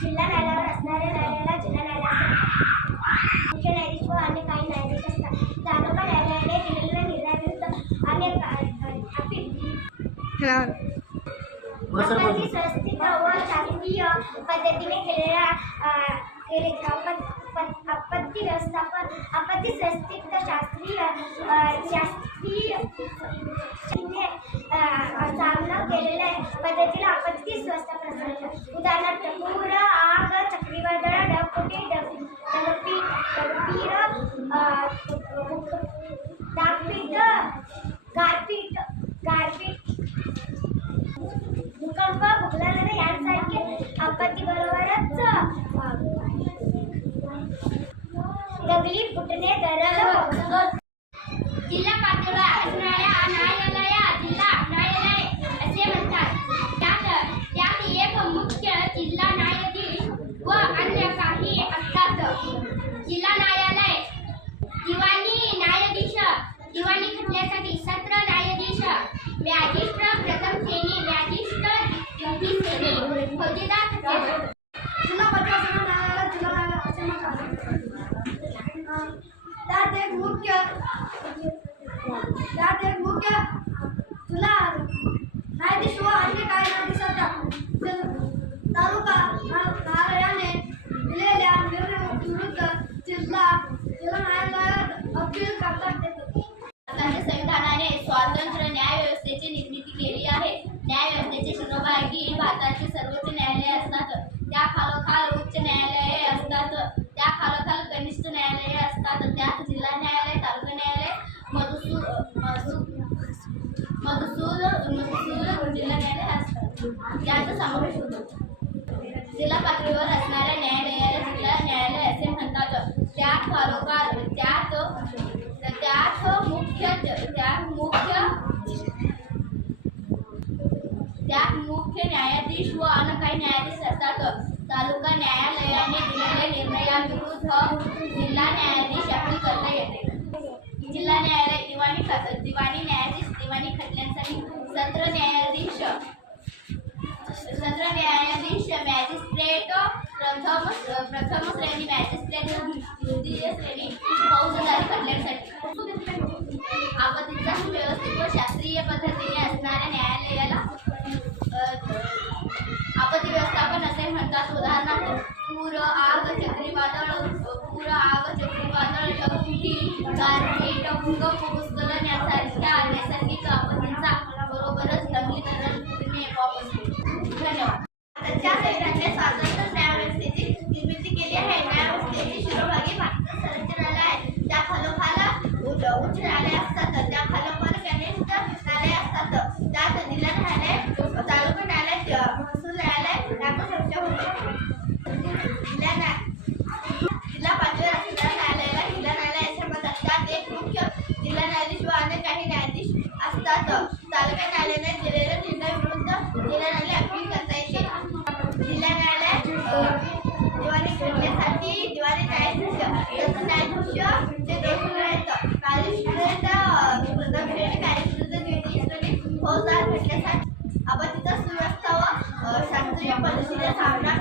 जिल्हा न्यायालयावर असणाऱ्या न्यायालयाला जिल्हा न्यायालय मुख्य न्यायाधीश व अन्य काही न्यायाधीश असतात. तालुका न्यायालयाने दिलेल्या निर्णयाविरुद्ध अनेक अपत्ती व्यवस्थित व शास्त्रीय पद्धतीने केलेल्या आपत्ती व्यवस्थापन आपत्ती व्यवस्थित शास्त्रीय सामना केलेल्या पद्धतीला आपत्ती व्यवस्थापन असतात. उदाहरणार्थ पूर, आग, चक्रीवादळ, ढगफुटी, गारपीट, भूकंप, भूस्खलन यांसारखे आपत्ती बरोबरच दगडी फुटणे, दरड जिल्हा पातळीवर असणाऱ्या न्यायालयाला जिल्हा न्यायालय असे म्हणतात. त्यात एक मुख्य जिल्हा न्यायाधीश व अन्य काही असतात. जिल्हा न्यायालय दिवाणी न्यायाधीश, दिवाणी खटल्यासाठी सत्र न्यायाधीश, मॅजिस्ट्रेट प्रथम श्रेणी, मॅजिस्ट्रेट द्वितीय श्रेणी, फौजदार खटल्यासाठी जिल्हा पातळीवर न्यायालयाला जिल्हा न्यायालय असे म्हणतात. त्यात एक मुख्य जिल्हा न्यायाधीश व अन्य काही न्यायाधीश असतात. तालुका न्यायालयाने दिलेल्या निर्णयाविरुद्ध जिल्हा न्यायालयात अपील करता येते. भारताच्या संविधानाने स्वतंत्र न्यायव्यवस्थेची निर्मिती केली आहे. न्यायव्यवस्थेचे शिरोभागी भारताचे सर्वोच्च न्यायालय असतात. त्या खालोखाल उच्च न्यायालये असतात. त्या खालोखाल कनिष्ठ न्यायालये असतात. त्यात जिल्हा न्यायालय, तालुका न्यायालय, महसूल जिल्हा न्यायालय असतात. याचा समावेश होतो. जिल्हा पातळीवर असणाऱ्या न्यायालयाला जिल्हा न्यायालय असे म्हणतात. त्यात खालोखाल मुख्य न्यायाधीश व अन्य काही न्यायाधीश असतात. तालुका न्यायालयाने दिलेल्या निर्णयाविरुद्ध जिल्हा न्यायाधीश अपील करता येते. जिल्हा न्यायालय दिवाणी न्यायाधीश, दिवाणी खटल्यांसाठी सत्र न्यायाधीश, मॅजिस्ट्रेट प्रथम श्रेणी, मॅजिस्ट्रेट द्वितीय श्रेणी, फौजदारी खटल्यांसाठी. आपत्तीचा व्यवस्थित व शास्त्रीय पद्धतीने असणाऱ्या न्यायालयाला आपत्ती व्यवस्थापन असे म्हणतात. उदाहरणार्थ पूर, आग, चक्रीवादळ, ढगफुटी, गारपीट, भूकंप, भूस्खलन यांसारख्या नैसर्गिक आपत्तींचा बरोबरच दंगली, दरड फुटणे असते. धन्यवाद. आताच्या संविधानाने स्वतंत्र न्यायव्यवस्थेची निर्मिती केली आहे. न्यायव्यवस्थेची शिरोभागी भारताचे सर्वोच्च न्यायालय आहे. त्या खालोखाल उच्च न्यायालय असतात. त्या खालोखाल कनिष्ठ न्यायालय असतात. त्यात जिल्हा न्यायालय, तालुका न्यायालय, महसूल न्यायालय यांचा समावेश होतो. जिल्हा पातळीवर असणाऱ्या न्यायालयाला जिल्हा न्यायालय असे म्हणतात. त्यात एक मुख्य जिल्हा न्यायाधीश व अन्य काही न्यायाधीश असतात. तालुका न्यायालयाने दिलेल्या निर्णयाविरुद्ध जिल्हा न्यायालय अपील करता येते. जिल्हा न्यायालय दिवाणी खटल्यासाठी दिवाणी न्यायाधीश, सत्र न्यायाधीश जे दोन आहेत, मॅजिस्ट्रेट प्रथम श्रेणी, मॅजिस्ट्रेट द्वितीय श्रेणी, फौजदार खटल्यासाठी आपत्तीचा सुव्यवस्था व शास्त्रीय पद्धतीने सामना